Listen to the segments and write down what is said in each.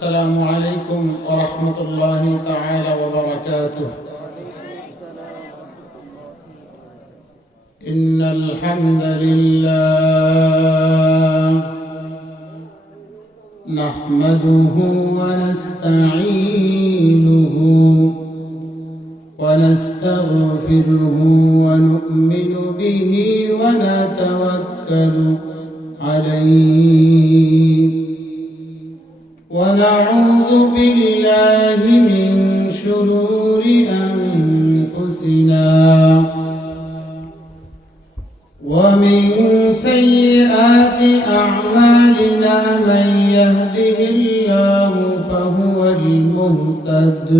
السلام عليكم ورحمة الله تعالى وبركاته. إن الحمد لله نحمده ونستعينه ونستغفره ونؤمن به ونتوكل عليه ونعوذ بالله من شرور أنفسنا ومن سيئات أعمالنا. من يهده الله فهو المهتد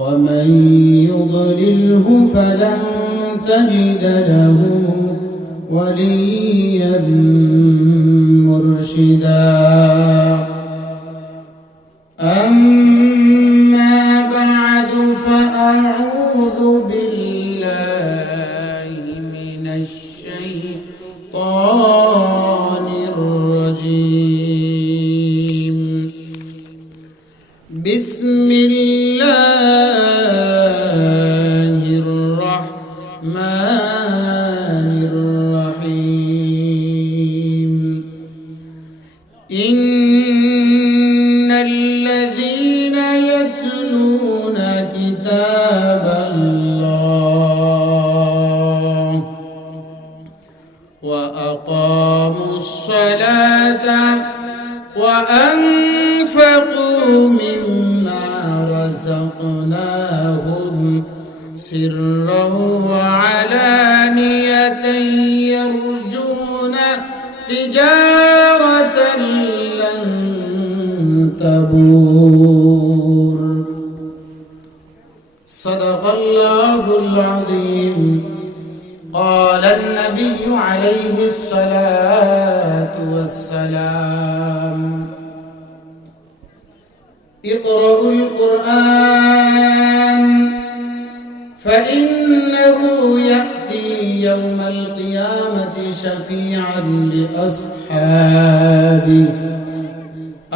ومن يضلله فلن تجد له وليا مرشدا. أما بعد فأعوذ بالله من الشيطان الرجيم. بسم الله الرحمن الرحيم. إن الذين يتلون كتاب الله وأقاموا الصلاة وأنفقوا مما رزقناهم سرا وعلانية يرجون تجارة لن تبور. صدق الله العظيم. قال النبي عليه الصلاة والسلام: اقرأوا القرآن فإنه يأتي يوم القيامة شفيعا لأصحابه،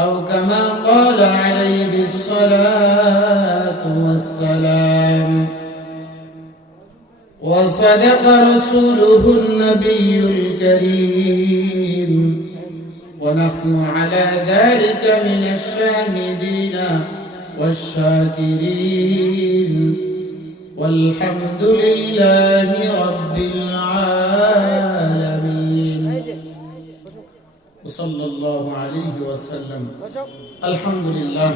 أو كما قال عليه الصلاة والسلام. وصدق رسوله النبي الكريم، ونحن على ذلك من الشاهدين والشاكرين، والحمد لله رب العالمين. صلى الله عليه وسلم. الحمد لله।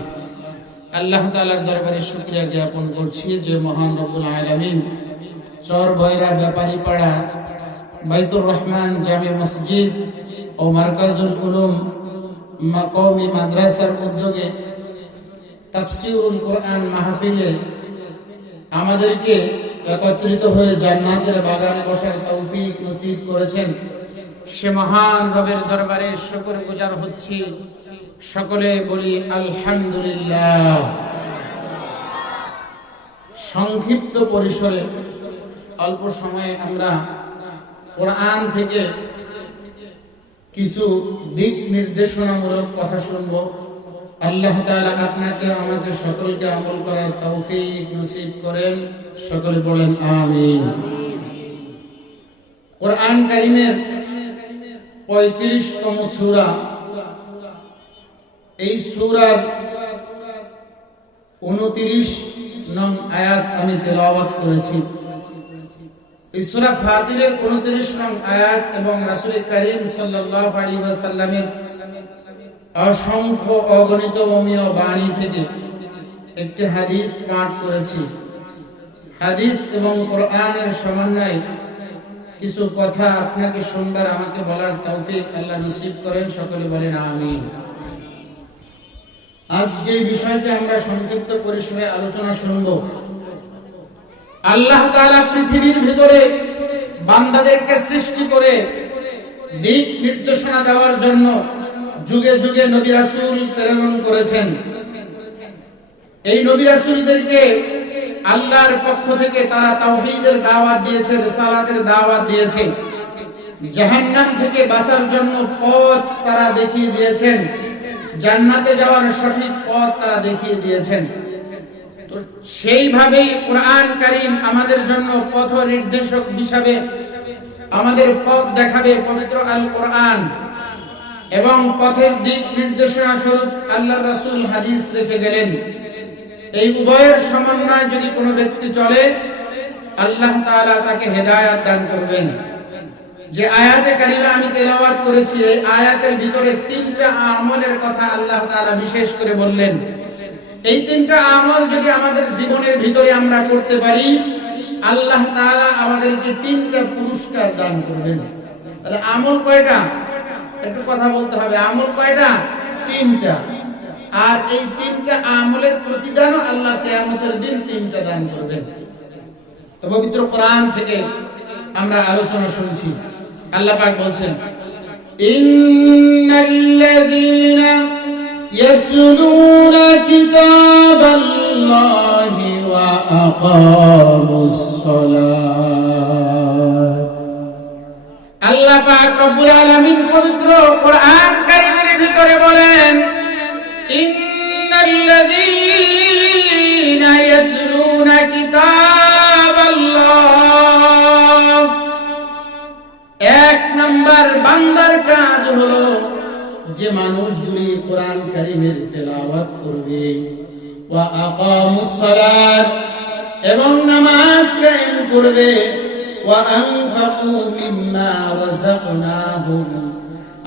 আল্লাহ তাআলার দরবারে শুকরিয়া জ্ঞাপন করছি যে মহান রব্বুল আলামিন চর বয়রা ব্যাপারী পাড়া বাইতুর রহমান জামে মসজিদ ও মারকাজুল উলুম কওমি মাদ্রাসার উদ্যোগে তাফসীরুল কোরআন মাহফিলে আমাদেরকে একত্রিত হয়ে জান্নাতের বাগানে বসার তৌফিক নসিব করেছেন। সে মহান রবের দরবারে শুকরগুজার হচ্ছি। সকলে বলি আলহামদুলিল্লাহ। সংক্ষিপ্ত পরিসরে অল্প সময়ে আমরা কোরআন থেকে কিছু দিক নির্দেশনামূলক কথা শুনব। আল্লাহ তাআলা আপনাকে আমাকে সকলকে আমল করার তৌফিক নসিব করেন। সকলে বলেন আমিন। কোরআন কারীমের 35তম সূরা। এই সূরার 29 নং আয়াত আমি তেলাওয়াত করেছি। এই সূরা ফাতিরের 29 নং আয়াত এবং রাসূল করিম সাল্লাল্লাহু আলাইহি ওয়াসাল্লামের অসংখ্য অগণিত অমীয় বাণী থেকে একটি হাদিস পাঠ করেছি। হাদিস এবং কোরআনের সমন্বয়ে কিছু কথা আপনাকে শুনবার, আমাকে বলার তৌফিক আল্লাহ নসিব করেন। সকলে বলেন আমিন। আজ যে বিষয়টি আমরা সংক্ষিপ্ত পরিসরে আলোচনা শুনব, আল্লাহ তাআলা পৃথিবীর ভিতরে বান্দাদেরকে সৃষ্টি করে দিক নির্দেশনা দেওয়ার জন্য যুগে যুগে নবী রাসূল প্রেরণ করেছেন। এই নবী রাসূলদেরকে আল্লাহর পক্ষ থেকে তারা তাওহীদের দাওয়াত দিয়েছে, রিসালাতের দাওয়াত দিয়েছে। জাহান্নাম থেকে বাঁচার জন্য পথ তারা দেখিয়ে দিয়েছেন। জান্নাতে যাওয়ার সঠিক পথ তারা দেখিয়ে দিয়েছেন। তো সেইভাবেই কোরআন কারীম আমাদের জন্য পথ নির্দেশক হিসাবে আমাদের পথ দেখাবে পবিত্র আল কোরআন, এবং পথের দিক নির্দেশনা স্বরূপ আল্লাহর রাসূল হাদিস রেখে গেলেন। এই উভয়ের সমন্বয়ে যদি কোনো ব্যক্তি চলে, আল্লাহ তাআলা তাকে হেদায়েত দান করবেন। যে আয়াতে কারিমা আমি তেলাওয়াত করেছি, এই আয়াতের ভিতরে তিনটা আমলের কথা আল্লাহ তাআলা বিশেষ করে বললেন। এই তিনটা আমল যদি আমাদের জীবনের ভিতরে আমরা করতে পারি, আল্লাহ তাআলা আমাদেরকে তিনটা পুরস্কার দান করবেন। তাহলে আমল কয়টা? একটু কথা বলতে হবে। আমল কয়টা? তিনটা। আর এই তিনটা আমলের প্রতিদানও আল্লাহ কিয়ামতের দিন তিনটা দান করবেন। তো পবিত্র কোরআন থেকে আমরা আলোচনা শুনছি। আল্লাহ পাক বলছেন, ইন্নাল্লাযীনা ইয়াতলুনা কিতাবাল্লাহি ওয়া আকামুস সালাত। আল্লাহ পাক রব্বুল আলামিন পবিত্র কোরআন কারীমের ভিতরে বলেন, ইন্নাল্লাযীনা ইয়াতলুনা কিতাবাল্লাহ। এক নাম্বার বান্দার কাজ হলো যে মানুষগুলি কোরআন কারীমের তেলাওয়াত করবে, ওয়া আকামুস সালাত, এবং নামাজ কায়েম করবে, ওয়া আনফাকু মিম্মা রাযাকনাহুম,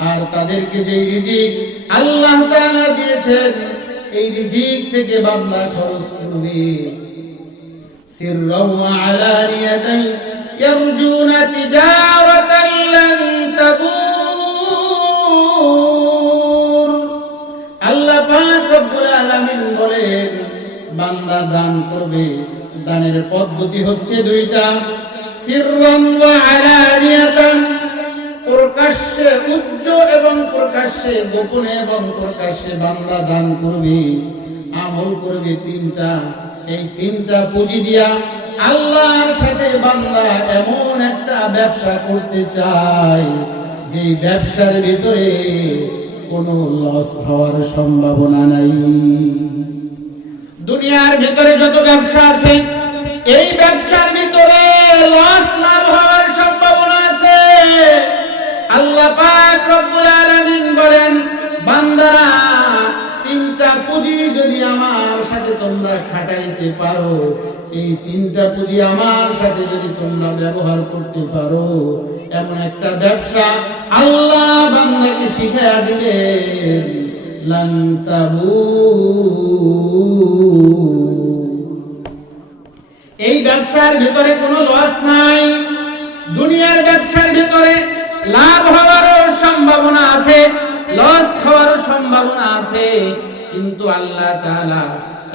আর তাদেরকে যে রিজিক আল্লাহ তাআলা দিয়েছেন এই রিজিক থেকে বান্দা খরচ করবে। সিররাও ওয়া আলানিয়াতান ইয়ারজুনা তিজারাতান লান তাবুর। আল্লাহ পাক রব্বুল আলামিন বলেন, বান্দা দান করবে, দানের পদ্ধতি হচ্ছে দুইটা, সিররান ওয়া আলানিয়াতান, প্রকাশ্যে উচ্চ এবং প্রকাশ্যে গোপনে এবং প্রকাশ্যে বান্দা দান করবে, আমল করবে তিনটা। এই তিনটা পুঁজি দিয়া আল্লাহর সাথে বান্দা এমন একটা ব্যবসা করতে চায় যে ব্যবসার ভিতরে কোনো লস হওয়ার সম্ভাবনা নাই। দুনিয়ার ভিতরে যত ব্যবসা আছে, এই ব্যবসার ভিতরে লস লাভ হওয়ার সম্ভাবনা আছে। আল্লাহ পাক রব্বুল আলামিন বলেন, বান্দারা তিনটা পুঁজি যদি আমার সাথে তোমরা খাটাইতে পারো, এই তিনটা পুঁজি আমার সাথে যদি তোমরা ব্যবহার করতে পারো, এমন একটা ব্যবসা আল্লাহ বান্দাকে শিখিয়ে দিলেন, লান তাবুর। এই ব্যবসার ভিতরে কোনো লস নাই। দুনিয়ার ব্যবসার ভিতরে লাভ হওয়ারও সম্ভাবনা আছে, লস হওয়ারও সম্ভাবনা আছে, কিন্তু আল্লাহ তাআলা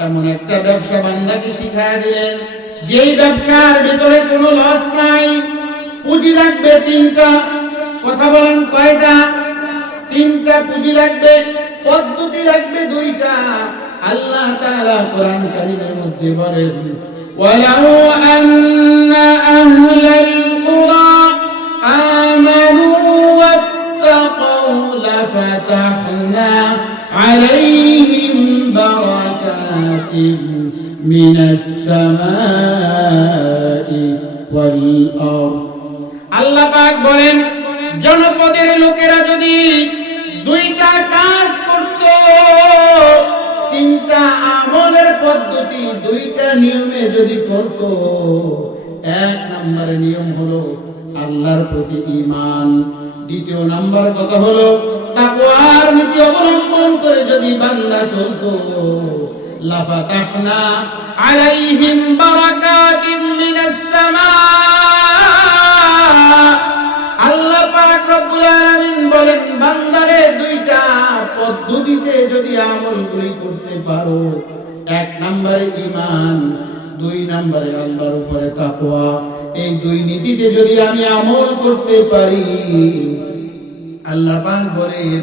এমন একটা ব্যবসা বান্দাকে শিখিয়ে দিলেন যেই ব্যবসার ভিতরে কোনো লস নাই। পুঁজি লাগবে তিনটা। কথা বলেন কয়টা? তিনটা পুঁজি লাগবে, পদ্ধতি লাগবে দুইটা। আল্লাহ তাআলা কোরআন কারীমের মধ্যে বলেন, ওয়ালাউ আন্না আহলাল কুরা আমানু ওয়াত্তাকাউ লাফাতাহনা আলাইহিম বারাকাতিন মিনাস সামাই ওয়াল আরদ। আল্লাহ পাক বলেন, জনপদের লোকেরা যদি দুইটা কাজ করত, তিনটা আমলের পদ্ধতি দুইটা নিয়মে যদি করত। এক নম্বরের নিয়ম হলো আল্লাহর প্রতি ঈমান। দ্বিতীয় নাম্বার কথা হলো তাকওয়ার নীতি অবলম্বন করে যদি বান্দা চলতো, লাফাতাহনা আলাইহিম বারাকাতিন মিনাস সামা। আল্লাহ পাক রব্বুল আলামিন বলেন, বান্দারে দুইটা পদ্ধতিতে যদি আমলগুলি করতে পারো, এক নম্বরে ঈমান, দুই নম্বরে আল্লাহর উপরে তাকওয়া, এই দুই নীতিতে যদি আমি আমল করতে পারি, আল্লাহ পাক বলেন,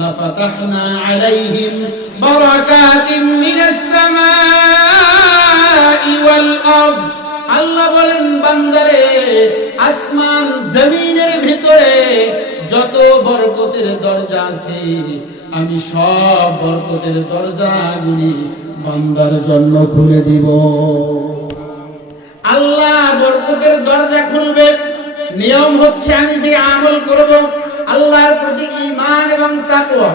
লাফাতাহনা আলাইহিম বারাকাতিন মিনাস সামাই ওয়াল আরদ। আল্লাহ বলেন, বান্দারে আসমান জমিনের ভিতরে যত বরকতের দরজা আছে, আমি সব বরকতের দরজাগুলি বান্দার জন্য খুলে দিব। আল্লাহ বরকতের দরজা খুলবে। নিয়ম হচ্ছে আমি যে আমল করব আল্লাহর প্রতি ঈমান এবং তাকওয়া,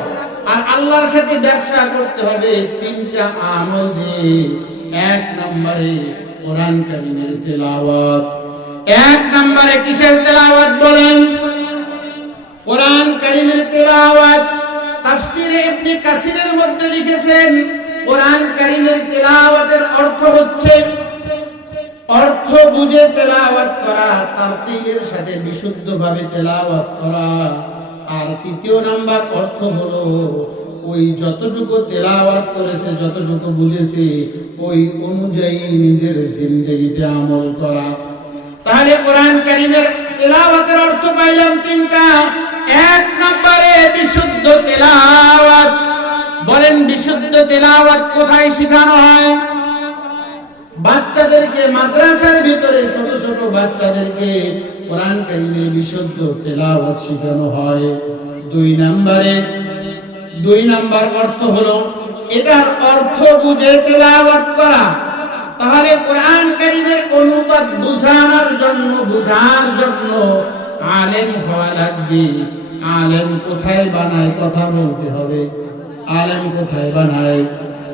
আর আল্লাহর সাথে ব্যবসা করতে হবে তিনটা আমল দিয়ে। এক নম্বরে কোরআন কারীমের তেলাওয়াত। এক নম্বরে কিসের তেলাওয়াত বলেন? কোরআন কারীমের তেলাওয়াত। তাফসীরে ইবনে কাসিরের মধ্যে লিখেছেন কোরআন কারীমের তেলাওয়াতের অর্থ হচ্ছে অর্থ বুঝে তেলাওয়াত করা, তারতিলের সাথে বিশুদ্ধভাবে তেলাওয়াত করা। আর তৃতীয় নাম্বার অর্থ হলো ওই যতটুকু তেলাওয়াত করেছে, যতটুকু বুঝেছে ওই অনুযায়ী নিজের জিন্দেগিতে আমল করা। তাহলে কোরআন কারীমের তেলাওয়াতের অর্থ পাইলাম তিনটা। এক নম্বরে বিশুদ্ধ তেলাওয়াত। বলেন বিশুদ্ধ তেলাওয়াত কোথায় শেখানো হয়? বাচ্চাদেরকে মাদ্রাসার ভিতরে ছোট ছোট বাচ্চাদেরকে কোরআন কারীমের বিশুদ্ধ তেলাওয়াত শেখানো হয়। দুই নাম্বার অর্থ হলো এটার অর্থ বুঝে তেলাওয়াত করা। তাহলে কোরআন কারীমের অনুবাদ বুঝার জন্য আলেম হওয়া লাগবে। আলেম কোথায় বানায় কথা বলতে হবে। আলেম কোথায় বানায়?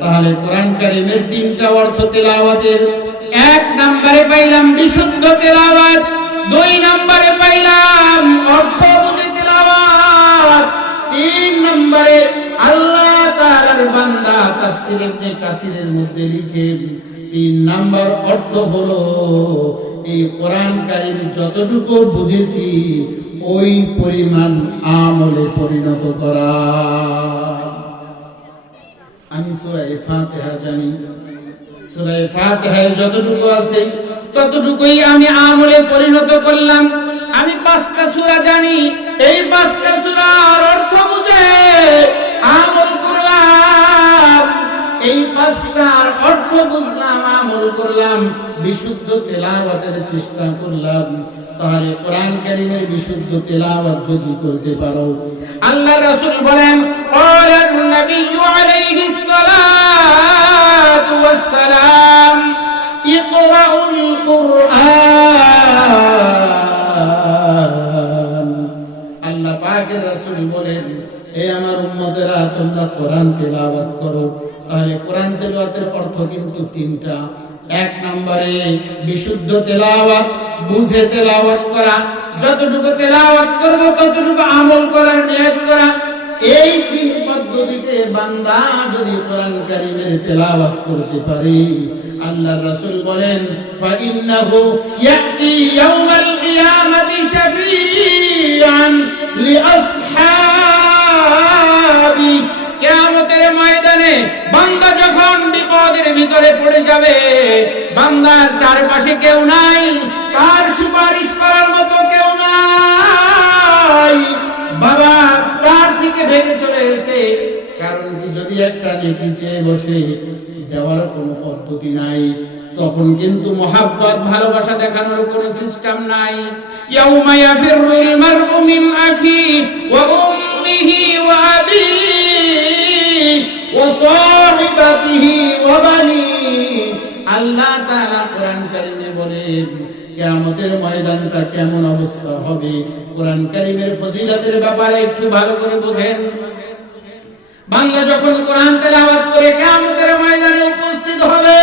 তাহলে কোরআন কারীমের তিনটা অর্থ তেলাওয়াতের। এক নম্বরে পাইলাম বিশুদ্ধ তেলাওয়াত, দুই নম্বরে পাইলাম অর্থ বুঝে তেলাওয়াত, তিন নম্বরে আল্লাহ তাআলার বান্দা তাফসীর ইবনে কাসিরের মধ্যে লিখেন তিন নাম্বার অর্থ হলো এই কোরআন কারীম যতটুকু বুঝেছি ওই পরিমাণ আমলে পরিণত করা। আমি সূরা ফাতিহা জানি, সূরা ফাতিহায় যতটুকু আছে ততটুকুই আমি আমলে পরিণত করলাম। আমি 5টা সূরা জানি, এই 5টা সূরার অর্থ বুঝে আমল করলাম। এই 5টার অর্থ বুঝলাম, আমল করলাম, বিশুদ্ধ তেলাওয়াতের চেষ্টা করলাম। তাহলে কোরআন কারীমের বিশুদ্ধ তেলাওয়াত যদি করতে পারো, আল্লাহর রাসূল বলেন ক্বালান নবিয়্যু আলাইহিস সালাতু ওয়াস সালাম ইকরাউল কুরআন। আল্লাহ পাকের রাসূল বলেন হে আমার উম্মতেরা তোমরা কোরআন তেলাওয়াত করো। তাহলে কোরআন তেলাওয়াতের অর্থ কিন্তু তিনটা। এক নম্বরে বিশুদ্ধ তেলাওয়াত, বুঝে তেলাওয়াত করা, যতটুকু তেলাওয়াত করব ততটুকু আমল করার নিয়ত করা। এই তিন পদ্ধতিতে বান্দা যদি কোরআন কারীমের তেলাওয়াত করতে পারে, আল্লাহর রাসূল বলেন ফাইন্নাহু ইয়াতি ইয়াউমাল কিয়ামাতি শাফিআন লিআসহাবি। কিয়ামতের ময়দানে বান্দা যখন বিপদের ভিতরে পড়ে যাবে, বান্দার চারপাশে কেউ নাই, তার সুপারিশ করার মতো কেউ নাই, বাবা তার থেকে ভেঙে চলে এসে। কারণ কি, যদি একটা নেকি চেয়ে বসে দেওয়ার কোনো পদ্ধতি নাই, তখন কিন্তু মহাব্বত ভালোবাসা দেখানোর কোনো সিস্টেম নাই। ইয়াউমা ইয়াফিরুল মারউ মিন আখি ওয়া উম্মিহি ওয়া আবিহি ওয়া সাহিবাতিহি ওয়া বানি। আল্লাহ তাআলা কোরআন কারীমে বলেন কিয়ামতের ময়দানটা কেমন অবস্থা হবে। কোরআন কারীমের ফজিলতের ব্যাপারে একটু ভালো করে বোঝেন। বান্দা যখন কোরআন তেলাওয়াত করে কিয়ামতের ময়দানে উপস্থিত হবে,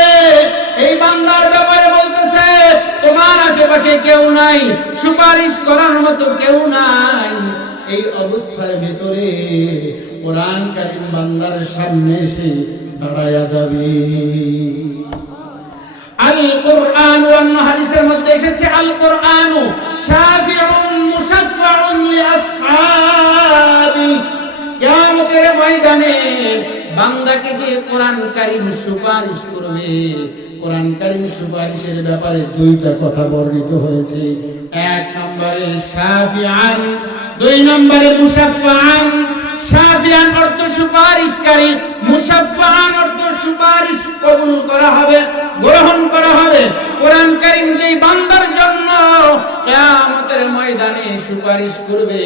এই বান্দার ব্যাপারে বলতেছে তোমার আশেপাশে কেউ নাই, সুপারিশ করার মতো কেউ নাই। এই অবস্থার ভিতরে কোরআন কারীম বান্দার সামনে এসে দাঁড়ায়া যাবে। আল কোরআন, অন্য হাদিসের মধ্যে এসেছে আল কোরআন শাফিউন মুশাফফাউন লিআসহাবি। কিয়ামতের ময়দানে বান্দাকে যে কোরআন কারীম সুপারিশ করবে, কোরআন কারীম সুপারিশের ব্যাপারে দুইটা কথা বর্ণিত হয়েছে। এক নম্বরে শাফিআন, দুই নম্বরে মুশাফফাআন। শাফিআন অর্থ সুপারিশকারী, মুশাফফাআন অর্থ সুপারিশ কবুল করা হবে, গ্রহণ করা হবে। কোরআন কারীম যেই বান্দার জন্য কিয়ামতের ময়দানে সুপারিশ করবে,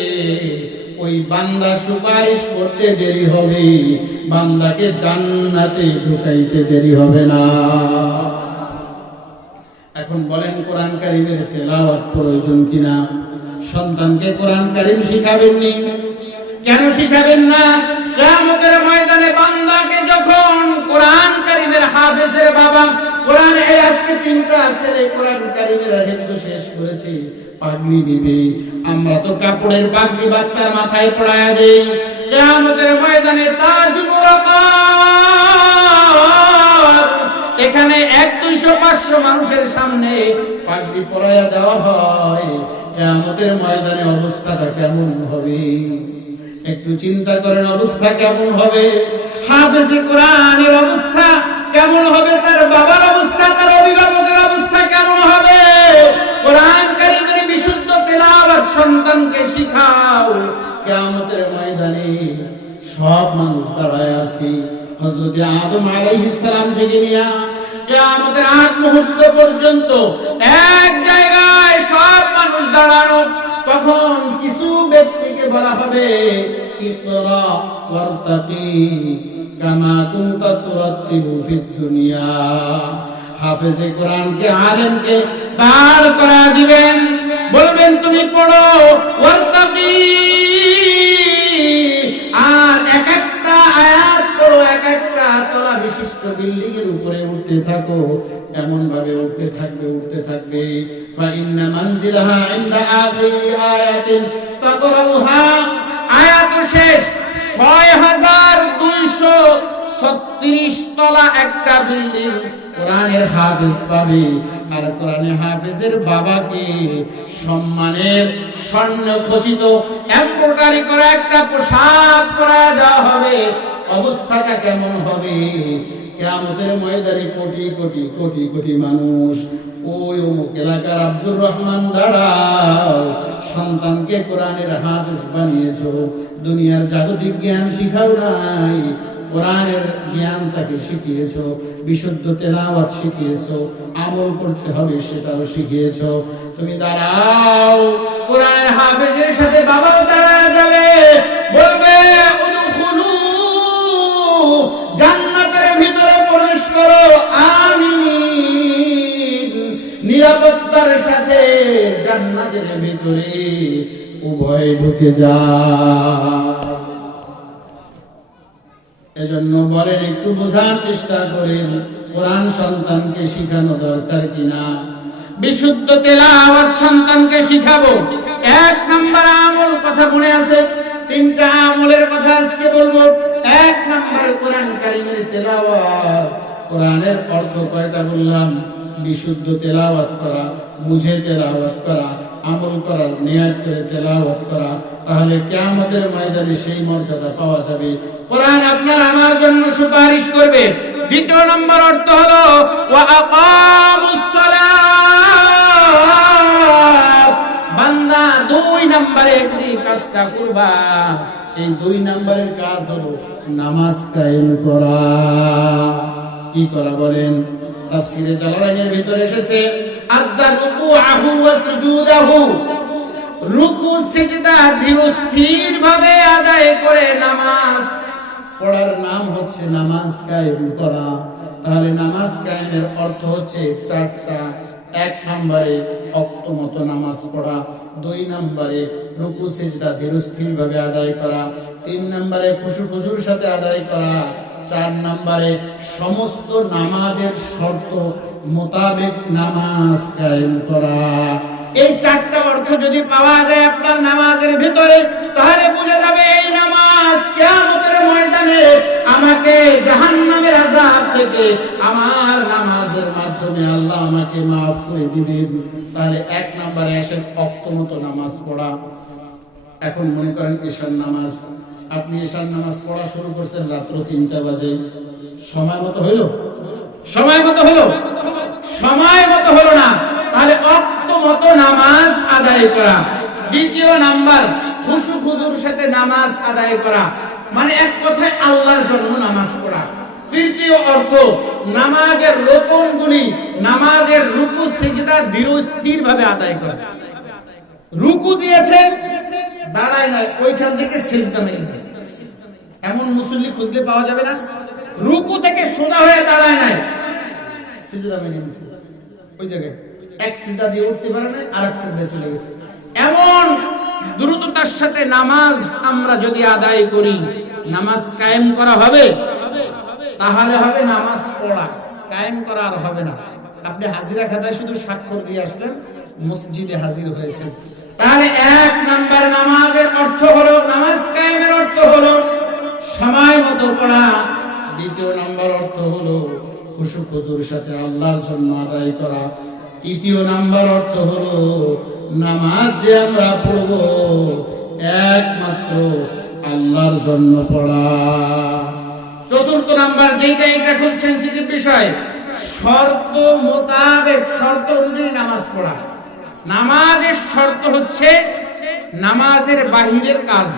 ওই বান্দা সুপারিশ করতে দেরি হবে, বান্দাকে জান্নাতে ঢুকাইতে দেরি হবে না। এখন বলেন কোরআন কারীমের তেলাওয়াত প্রয়োজন কিনা? সন্তানকে কোরআন কারীম শিখাবেননি? কেন শিখাবেন না? কিয়ামতের ময়দানে বান্দাকে যখন কোরআন কারীমের হাফেজের বাবা, কোরআন এই আজকে 3টা ছেলে কোরআন কারীমের হিফজ শেষ করেছে, পাগড়ি দিবে। আমরা তো কাপড়ের পাগড়ি বাচ্চার মাথায় পরায়া দেই। কিয়ামতের ময়দানে তাজুল ওয়াকার, এখানে 100-200-500 মানুষের সামনে পাগড়ি পরায়া দেওয়া হয়। কিয়ামতের ময়দানে অবস্থাটা কেমন হবে? একটু চিন্তা করেন, অবস্থা কেমন হবে? হাফেজে কোরআনের অবস্থা কেমন হবে? তার বাবার অবস্থা, তার অভিভাবকের অবস্থা কেমন হবে? কোরআন কারীমের বিশুদ্ধ তেলাওয়াত সন্তানকে শিখাও। কিয়ামতের ময়দানে সব মানুষ দাঁড়ায় আছে, হযরত আদম আলাইহিস সালাম থেকে নিয়ে কিয়ামতের আগ মুহূর্ত পর্যন্ত এক জায়গায় সব মানুষ দাঁড়ানো। তখন কিছু ব্যক্তিকে বলা হবে, ইকরা ওয়ারতাকি কামা কুনতা তুরাত্তিবু ফিদ দুনিয়া। হাফেজে কোরআনকে, আলেমকে দাঁড় করা দিবেন, বলবেন তুমি পড়ো ওয়ারতাকি, আর এক একটা আয়াত পড়ো, এক একটা তলা বিশিষ্ট বিল্ডিং এর উপরে উঠতে থাকো। এমন ভাবে উঠতে থাকবে, উঠতে থাকবে। ফা ইন্না মানজিলাহা ইনদা আখিরি আয়াতিন তাকরাউহা, আয়াত শেষ 6236 তলা একটা বিল্ডিং কোরআনের হাফেজ পাবে। আর কোরআনের হাফেজের বাবাকে সম্মানের স্বর্ণ খচিত এমব্রয়ডারি করা একটা পোশাক পরা দেওয়া হবে। অবস্থাটা কেমন হবে? কিয়ামতের ময়দানে কোটি কোটি কোটি কোটি মানুষ, ওই অমুক এলাকার আব্দুর রহমান দাঁড়াও, সন্তানকে কোরআনের হাফেজ বানিয়েছো, দুনিয়ার জাগতিক জ্ঞান শিখাও নাই, কোরআনের জ্ঞান তাকে শিখিয়েছো, বিশুদ্ধ তেলাওয়াত শিখিয়েছো, আমল করতে হবে সেটাও শিখিয়েছো। তুমি দাঁড়াও, কোরআনের হাফেজের সাথে বাবাও দাঁড়ায় যাবে, বলবে উদখুলু, জান্নাতের ভিতরে প্রবেশ করো, আমিন, নিরাপত্তার সাথে জান্নাতের ভিতরে উভয় ঢুকে যায়। এজন্য বলেন, একটু বোঝার চেষ্টা করেন, কোরআন সন্তানকে শিখানো দরকার কিনা? বিশুদ্ধ তেলাওয়াত সন্তানকে শিখাবো। 1 নম্বর আমল, কথা মনে আছে? 3টা আমলের কথা আজকে বলবো। 1 নম্বরে কোরআন কারীমের তেলাওয়াত। কোরআনের অর্থ কয়টা বললাম? বিশুদ্ধ তেলাওয়াত করা, বুঝে তেলাওয়াত করা, আমল করার নিয়ত করে তেলাওয়াত করা। তাহলে কিয়ামতের ময়দানে সেই মর্যাদা পাওয়া যাবে। কোরআন আপনার আমার জন্য সুপারিশ করবে। 2 নম্বর অর্থ হলো ওয়া আকামুস সালাত। বান্দা 2 নম্বরে যে কাজটা করবা, এই 2 নম্বরের কাজ হলো নামাজ কায়েম করা। কি করা বলেন? তাফসীরে জালালাইনের ভিতরে এসেছে, আদা রুকুআহু ওয়া সুজুদাহু, রুকু সিজদা ধীরস্থির ভাবে আদায় করে নামাজ পড়ার নাম হচ্ছে নামাজ কায়েম করা। তাহলে নামাজ কায়েমের অর্থ হচ্ছে 4টা। 1 নম্বরে ওয়াক্ত মতো নামাজ পড়া, 2 নম্বরে রুকু সিজদা ধীরস্থির ভাবে আদায় করা, 3 নম্বরে খুশু-খুজুর সাথে আদায় করা, 4 নম্বরে সমস্ত নামাজের শর্ত মোতাবেক নামাজ কায়েম করা। এই 4টা অর্থ যদি পাওয়া যায় আপনার নামাজের ভিতরে, তাহলে বুঝা যাবে এই নামাজ কিয়ামতের ময়দানে আমাকে জাহান্নামের আযাব থেকে আমার নামাজের মাধ্যমে আল্লাহ আমাকে maaf করে দিবেন। তাহলে 1 নম্বরে আসেন ওয়াক্ত মতো নামাজ পড়া। এখন মনে করেন ঈশার নামাজ, আপনি ঈশার নামাজ পড়া শুরু করছেন রাত্র 3টা বাজে, সময় মতো হলো? সময় মতো হলো? সময় মতো হলো না। তাহলে ওয়াক্ত মতো নামাজ আদায় করা। 2 নাম্বার, খুশু-খুদুর সাথে নামাজ আদায় করা, মানে এক কথায় আল্লাহর জন্য নামাজ পড়া। 3য় অর্থ, নামাজের রুকুনগুলি, নামাজের রুকু সিজদা ধীরস্থির ভাবে আদায় করা। রুকু দিয়েছেন, দাঁড়ায় নাই, ওইখান থেকে সিজদা মেরে দিয়েছে। এমন মুসল্লি খুঁজলে পাওয়া যাবে না। রুকু থেকে সোজা হয়ে দাঁড়ায় নাই, সিজদা মেরে দিয়েছে ওই জায়গায়, এক সিজদা দিয়ে উঠতে পারে না, আরেক সিজদায় চলে গেছে। এমন দ্রুততার সাথে নামাজ আমরা যদি আদায় করি, নামাজ কায়েম করা হবে, তাহলে হবে নামাজ পড়া, কায়েম করা আর হবে না। আপনি হাজিরা খাতায় শুধু স্বাক্ষর দিয়ে আসলেন, মসজিদে হাজির হয়েছেন। তাহলে এক নাম্বার নামাজের অর্থ হলো, নামাজ কায়েমের অর্থ হলো সময় মতো পড়া। দ্বিতীয় নাম্বার অর্থ হলো খুশু খুদুর সাথে আল্লাহর জন্য আদায় করা। তৃতীয় নাম্বার অর্থ হলো নামাজ যে আমরা পড়ব একমাত্র আল্লাহর জন্য পড়া। চতুর্থ নাম্বার যেটা, এটা খুব সেনসিটিভ বিষয়, শর্ত মোতাবেক, শর্ত অনুযায়ী নামাজ পড়া। নামাজের শর্ত হচ্ছে নামাজের বাহিরের কাজ,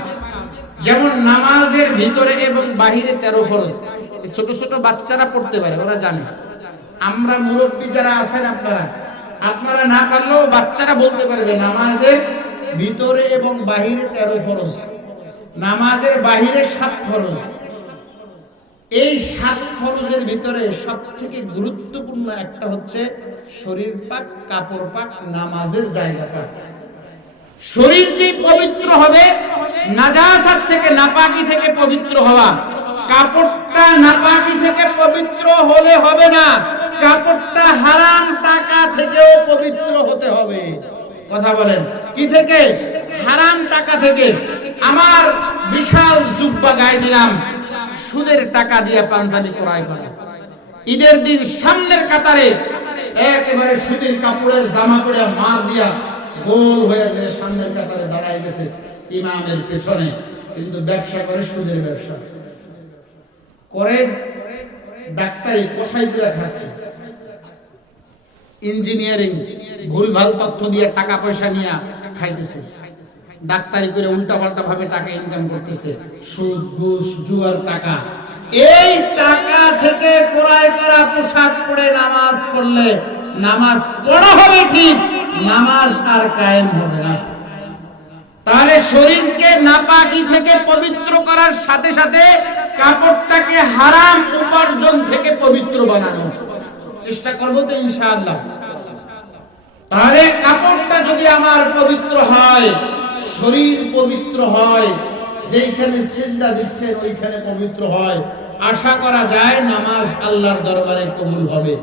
যেমন নামাজের ভিতরে এবং বাহিরে 13 ফরজ। ছোট ছোট বাচ্চারা পড়তে পারে, ওরা জানে। আমরা মুরব্বী যারা আছেন, আপনারা না পারলেও বাচ্চারা বলতে পারবে নামাজের ভিতরে এবং বাহিরে 13 ফরজ, নামাজের বাহিরে 7 ফরজ। এই 7 ফরজের ভিতরে সব থেকে গুরুত্বপূর্ণ একটা হচ্ছে শরীর পাক, কাপড় পাক, নামাজের জায়গা পাক। শরীর যে পবিত্র হবে, নাজাসাত থেকে, নাপাকি থেকে পবিত্র হওয়া। কাপড়টা নাপাকি থেকে পবিত্র হলে হবে না, কাপড়টা হারাম টাকা থেকেও পবিত্র হতে হবে। কথা বলেন, কি থেকে? হারাম টাকা থেকে। আমার বিশাল জুব্বা গায়ে দিলাম, সুদের টাকা দিয়ে পাঞ্জাবি ক্রয় করা। ঈদের দিন সামনের কাতারে একেবারে সুতির কাপড়ের জামা পরে মার দিয়া গোল হয়ে যায়, সামনের কাতারে দাঁড়ায় গেছে ইমামের পেছনে, কিন্তু ব্যবসা করে, সুদের ব্যবসা করে, ডাক্তারি কষাই করে খাচ্ছে, ইঞ্জিনিয়ারিং ভুলভাল তথ্য দিয়ে টাকা পয়সা নিয়ে খাইতেছে, ডাক্তারি করে উল্টাপাল্টা ভাবে টাকা ইনকাম করতেছে, সুদ ঘুষ জুয়ার টাকা। এই টাকা থেকে ক্রয় করা পোশাক পরে নামাজ পড়লে নামাজ পড়া হবে ঠিক, নামাজ আর কায়েম হবে না। তাহলে শরীরকে নাপাকি থেকে পবিত্র করার সাথে সাথে কাপড়টাকে হারাম উপার্জন থেকে পবিত্র বানানো চেষ্টা করবো তো ইনশাআল্লাহ। তাহলে কাপড়টা যদি আমার পবিত্র হয়, শরীর পবিত্র হয়, যেখানে সিজদা দিচ্ছেন ওইখানে পবিত্র হয়, আশা করা যায় নামাজ আল্লাহর দরবারে কবুল হবে।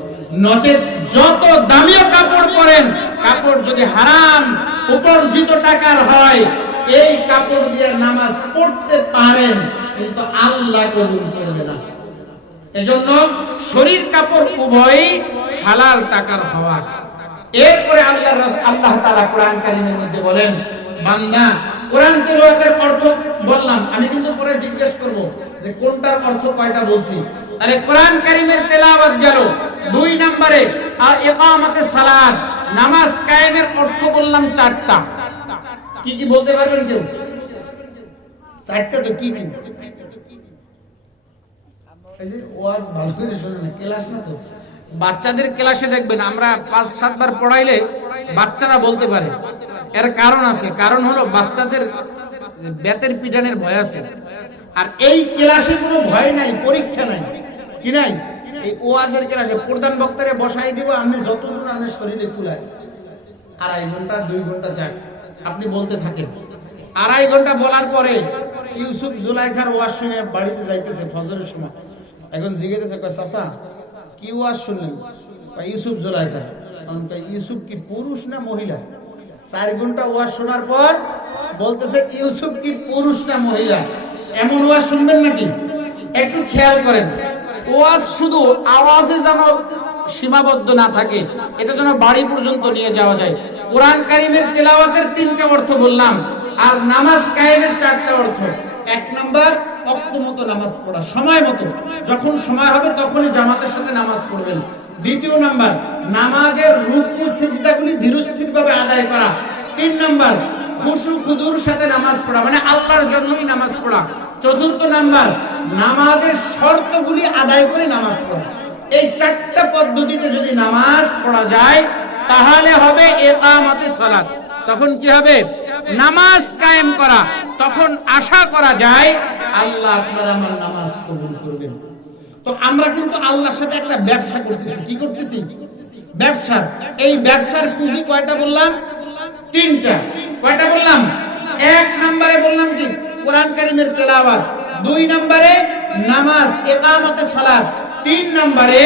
নচেত যত দামিও কাপড় পরেন, কাপড় যদি হারাম উপার্জিত টাকার হয়, এই কাপড় দিয়ে নামাজ পড়তে পারেন, কিন্তু আল্লাহ কবুল করবে না। এজন্য শরীর কাপড় উভয়ই হালাল টাকার হওয়া। এরপরে আল্লাহ তাআলা কোরআন কারীমের মধ্যে বলেন, বান্দা কোরআন তেলাওয়াতের অর্থ বললাম, আমি কিন্তু পরে জিজ্ঞেস করব যে কোনটার অর্থ কয়টা বলছি। আরে কোরআন কারীমের তেলাওয়াত গেল। 2 নম্বরে ইকামাতে সালাত, নামাজ কায়েমের অর্থ বললাম 4টা। কি কি বলতে পারবেন কেউ? 4টা তো কি কি? এই যে ওয়াজ ভালো করে শুনুন, ক্লাস না তো। বাচ্চাদের ক্লাসে দেখবেন আমরা 5-7 বার পড়াইলে বাচ্চারা বলতে পারে। এর কারণ আছে, কারণ হলো বাচ্চাদের বেতের পিটানের ভয় আছে। আর এই ক্লাসে কোনো ভয় নাই, পরীক্ষা নাই, কি নাই? এই ওয়াজের ক্লাসে প্রধান বক্তারে বসাই দিব, আপনি যতক্ষণ আপনার শরীরে কুলায়, 2.5 ঘন্টা 2 ঘন্টা যাক, আপনি বলতে থাকেন। 2.5 ঘন্টা বলার পরে ইউসুফ জুলাইখার ওয়াজ শুনে বাড়িতে যাইতেছে ফজরের সময়। এখন জিজ্ঞেসে কয়, চাচা কি ওয়াজ শুনলেন? ইউসুফ জুলাইখা। ইউসুফ কি পুরুষ না মহিলা? 4 ঘন্টা ওয়াজ শোনার পর বলতেছে ইউসুফ কি পুরুষ না মহিলা? এমন ওয়াজ শুনবেন নাকি? একটু খেয়াল করেন, ওয়াজ শুধু আওয়াজে যেন সীমাবদ্ধ না থাকে, এটা যেন বাড়ি পর্যন্ত নিয়ে যাওয়া যায়। কোরআন কারীমের তেলাওয়াতের 3টা অর্থ বললাম, আর নামাজ কায়েমের 4টা অর্থ। 1 নাম্বার ওয়াক্ত মতো নামাজ পড়া, সময় মতো, যখন সময় হবে তখনই জামাতের সাথে নামাজ পড়বেন। 2 নাম্বার নামাজের রুকু সিজদাগুলি ধীরস্থিরভাবে আদায় করা। 3 নাম্বার খুশু খুদুর সাথে নামাজ পড়া, মানে আল্লাহর জন্যই নামাজ পড়া। 4 নাম্বার নামাজের শর্তগুলি আদায় করে নামাজ পড়া। এই 4টা পদ্ধতিতে যদি নামাজ পড়া যায় তাহলে হবে ইকামাতে সালাত। তখন কি হবে? নামাজ কায়েম করা, তখন আশা করা যায় আল্লাহ আপনার আমার নামাজ কবুল করবেন। তো আমরা কিন্তু আল্লাহর সাথে একটা ব্যবসা করতেছি। কি করতেছি? ব্যবসা। এই ব্যবসার পুঁজি কয়টা বললাম? তিনটা। কয়টা বললাম? এক নম্বরে বললাম কি? কোরআন কারীমের তেলাওয়াত। দুই নম্বরে নামাজ, ইকামতে সালাত। তিন নম্বরে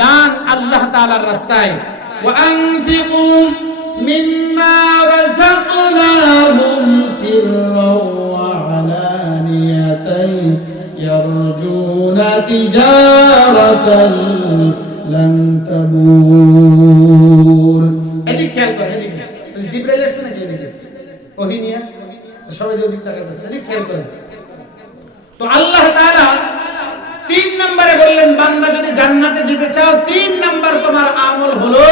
দান আল্লাহ তাআলার রাস্তায়। ওয়া আনফিকু মিম্মা রাযাকনাহুম সিররাও ওয়া আলানিয়াতান ইয়ারজুনা তিজারাতান লান তাবুর। এদিকে খেয়াল করেন, এদিকে জিবরাইল আসছে নাকি? এদিকে ওহী নিয়ে সবাই ওদিক তাকাতেছে, এদিকে খেয়াল করেন। তো আল্লাহ তাআলা তিন নম্বরে বললেন, বান্দা যদি জান্নাতে যেতে চাও, তিন নম্বর তোমার আমল হলো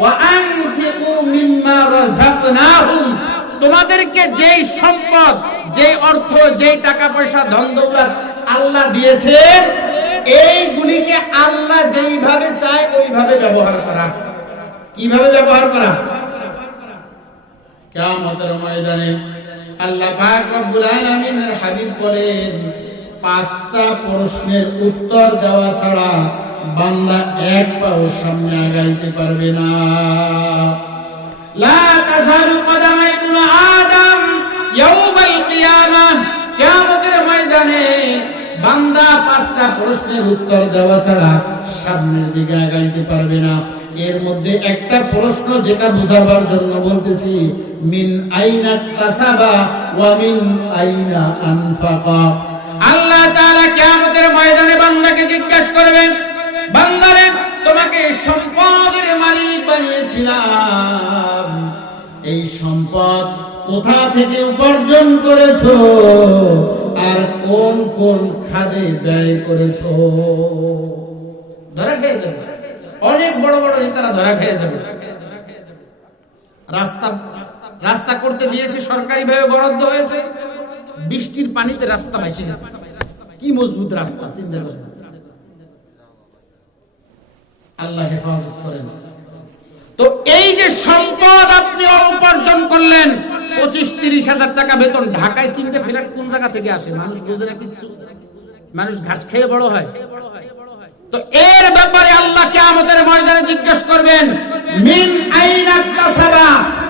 ওয়া আনফিকু মিম্মা রাযাকনাহুম। তোমাদেরকে যেই সম্পদ, যেই অর্থ, যেই টাকা পয়সা, ধন দৌলত আল্লাহ দিয়েছে, এইগুলিকে আল্লাহ যেইভাবে চায় ওইভাবে ব্যবহার করা। কিভাবে ব্যবহার করা? কিয়ামতের ময়দানে আল্লাহ পাক রব্বুল আলামিনের হাবিব বলেন, পাঁচটা প্রশ্নের উত্তর দেওয়া ছাড়া বান্দা এক পাও সামনে আগাইতে পারবে না। লা তাযালু কদামা ইবনে আদম ইয়াউমাল কিয়ামাহ। কিয়ামতের ময়দানে বান্দা পাঁচটা প্রশ্নের উত্তর দেওয়া ছাড়া সামনের দিকে আগাইতে পারবে না। এর মধ্যে একটা প্রশ্ন যেটা বুঝাবার জন্য বলতেছি, মিন আইনা তাসাবা ওয়া মিন আইনা আনফাকা। আল্লাহ তাআলা কিয়ামতের ময়দানে বান্দাকে জিজ্ঞাসা করবেন, বান্দারে তোমাকে সম্পদের মালিক বানিয়েছিলাম, এই সম্পদ কোথা থেকে উপার্জন করেছো আর কোন কোন খাতে ব্যয় করেছো? ধরা খেয়ে যাবে, অনেক বড় বড় নেতারা ধরা খেয়ে যাবে। রাস্তা করতে দিয়েছে, সরকারি ভাবে বরাদ্দ হয়েছে, বৃষ্টির পানিতে রাস্তা ভেসে গেছে। কি মজবুত রাস্তা, চিন্তা করেন। আল্লাহ হেফাজত করেন। তো এই যে সম্পদ আপনি উপার্জন করলেন, 25-30 হাজার টাকা বেতন, ঢাকায় 3টে ফ্ল্যাট কোন জায়গা থেকে আসে? মানুষ বুঝে না কিচ্ছু। মানুষ ঘাস খেয়ে বড় হয়। তো এর ব্যাপারে আল্লাহ কিয়ামতের ময়দানে জিজ্ঞেস করবেন, মিন আইনা তাসাবা,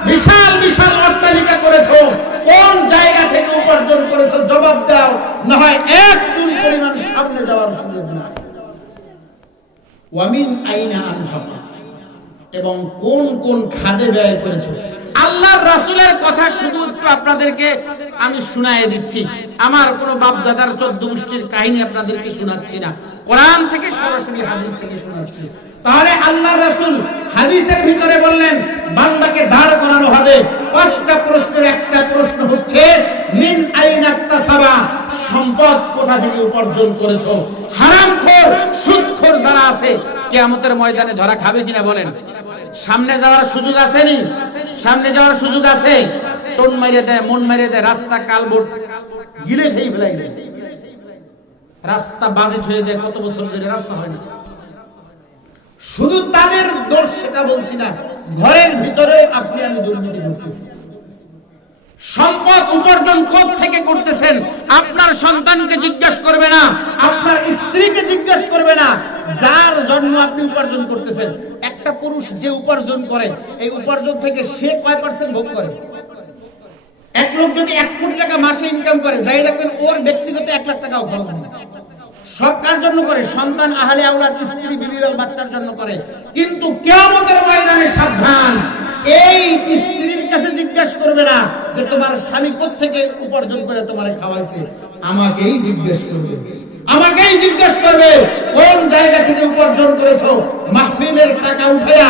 বিশাল বিশাল অট্টালিকা করেছো, কোন জায়গা থেকে উপার্জন করেছো? জবাব দাও, না হয় এক চুল পরিমাণ সামনে যাওয়ার সুযোগ না। ওয়া মিন আইনা আনফাকা, এবং কোন কোন খাতে ব্যয় করেছো? আল্লাহর রাসূলের কথা শুধু একটু আপনাদেরকে আমি শুনায়ে দিচ্ছি। আমার কোনো বাপ দাদার 14 গোষ্ঠীর কাহিনী আপনাদেরকে শোনাচ্ছি না, কোরআন থেকে সরাসরি হাদিস থেকে শোনাচ্ছি। তাহলে আল্লাহর রাসূল হাদিসের ভিতরে বললেন, বান্দাকে দাঁড় করানো হবে, 5টা প্রশ্নের একটা প্রশ্ন হচ্ছে মিন আইনা তাসাবা, সম্পদ কোথা থেকে উপার্জন করেছো? হারামখোর, সুদখোর যারা আছে কিয়ামতের ময়দানে ধরা খাবে কিনা বলেন? সামনে যাওয়ার সুযোগ আছে নি? সামনে যাওয়ার সুযোগ আছে? টোন মেরে দেয়, মন মেরে দেয়, রাস্তা কালবোর্ড গিলে খেয়ে ফেলাই দেয়, রাস্তা বাজেট হয়ে যায়, কত বছর ধরে রাস্তা হয় না। শুধু তাদের দোষ সেটা বলছি না, ঘরের ভিতরে আপনি আমি দুর্নীতি করতেছি। সম্পদ উপার্জন কোথা থেকে করতেছেন আপনার সন্তানকে জিজ্ঞাসা করবে না, আপনার স্ত্রীকে জিজ্ঞাসা করবে না, যার জন্য আপনি উপার্জন করতেছেন। একটা পুরুষ যে উপার্জন করে, এই উপার্জন থেকে সে কয় % ভোগ করে? এক লোক যদি 1 কোটি টাকা মাসে ইনকাম করে, যাই দেখবেন ওর ব্যক্তিগত 1 লাখ টাকাও খরচ হয়। সব কার জন্য করে? সন্তান, আহলে আওলাদ, স্ত্রী, বিবি, বাচ্চার জন্য করে। কিন্তু কিয়ামতের ময়দানে সাবধান, এই স্ত্রীর কাছে জিজ্ঞাসা করবে না যে তোমার স্বামী কোথা থেকে উপার্জন করে তোমারে খাওয়াইছে, আমাকেই জিজ্ঞেস করবে। আমাকেই জিজ্ঞেস করবে কোন জায়গা থেকে উপার্জন করেছো। মাহফিলের টাকা উঠায়া,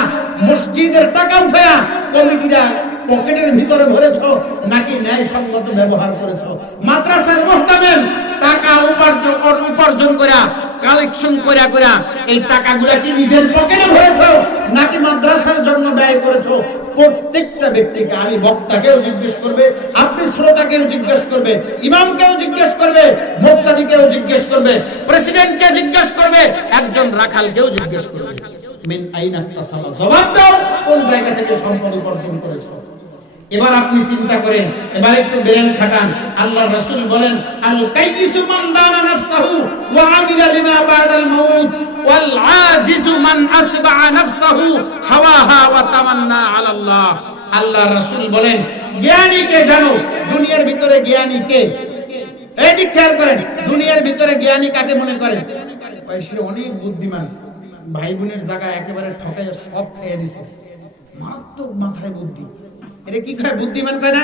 মসজিদের টাকা উঠায়া কমিটিরা পকেটের ভিতরে ভরেছো, নাকি ন্যায়সঙ্গত ব্যবহার করেছো? মাদ্রাসার মুহতামিম টাকা উপার্জন করা, কালেকশন করা এই টাকাগুলা কি নিজের পকেটে ভরেছো, নাকি মাদ্রাসার জন্য ব্যয় করেছো? প্রত্যেকটা ব্যক্তিকে, আমি বক্তাকেও জিজ্ঞেস করবে, আপনি শ্রোতাকেও জিজ্ঞেস করবে, ইমামকেও জিজ্ঞেস করবে, মুক্তাদিকেও জিজ্ঞেস করবে, প্রেসিডেন্টকে জিজ্ঞেস করবে, একজন রাখালকেও জিজ্ঞেস করবে। মিন আইনা তাসাবা, জবাব দাও কোন জায়গা থেকে সম্পদ উপার্জন করেছো। এবার আপনি চিন্তা করেন, এবার একটু ব্রেন খাটান। আল্লাহর রাসূল বলেন, আল কাইয়িসু মান দানা নাফসাহু ওয়া আমিলা লিমা বাদাল মাউত ওয়াল আজিজু মান আতবা'a নাফসাহু হাওয়াহা ওয়া তামান্না আলা আল্লাহ। আল্লাহর রাসূল বলেন, জ্ঞানীকে জানো। দুনিয়ার ভিতরে জ্ঞানী কে? এই দিক খেয়াল করেন, দুনিয়ার ভিতরে জ্ঞানী কাকে মনে করেন? সে অনেক বুদ্ধিমান, ভাই বোনের জায়গা একেবারে ঠকায় সব খেয়ে দিছে, মারাত্মক মাথায় বুদ্ধি। এরে কি কয়? বুদ্ধিমান কয় না?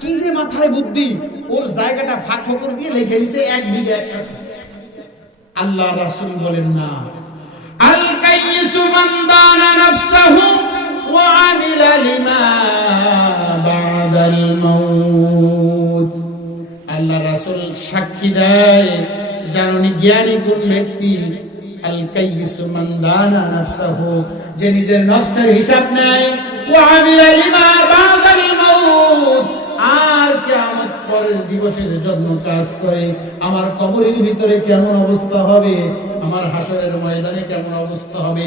কি যে মাথায় বুদ্ধি, ওর জায়গাটা ফাঁক ফোকর দিয়ে লিখে নিছে এক বিঘা একসাথে। আল্লাহ রাসূল বলেন না, আল কাইয়িসু মান দানা নাফসাহু ওয়া আমিলা লিমা বাদাল মাউত। আল্লাহ রাসূল সাক্ষী দেয়, জানুনি জ্ঞানী কোন ব্যক্তি? আল কাইয়িসু মান দানা নাফসাহু, যে নিজের নফসের হিসাব নেয়, ওয়া আমিলা লিমা বাদাল মাউত, আর কিয়ামত পরের দিবসের জন্য কাজ করে। আমার কবরের ভিতরে কেমন অবস্থা হবে, আমার হাসরের ময়দানে কেমন অবস্থা হবে,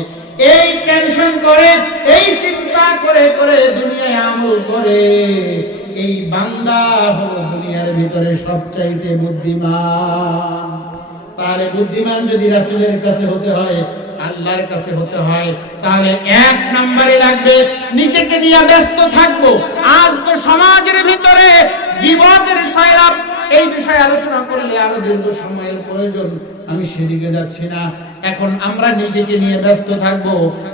এই টেনশন করে, এই চিন্তা করে করে দুনিয়ায় আমল করে। এই বান্দা হলো দুনিয়ার ভিতরে সবচাইতে বুদ্ধিমান। তাহলে বুদ্ধিমান যদি রাসূলের কাছে হতে হয়, আল্লাহর কাছে হতে হয়, তাহলে এক নম্বরে লাগবে নিজেকে নিয়ে ব্যস্ত থাকবো। আজ তো সমাজের ভিতরে গীবতের সয়লাব, এই বিষয়ে আলোচনা করলে আরো দীর্ঘ সময়ের প্রয়োজন, আমি সেদিকে যাচ্ছি না। এখন আমরা নিজেকে নিয়ে ব্যস্ত থাকবো,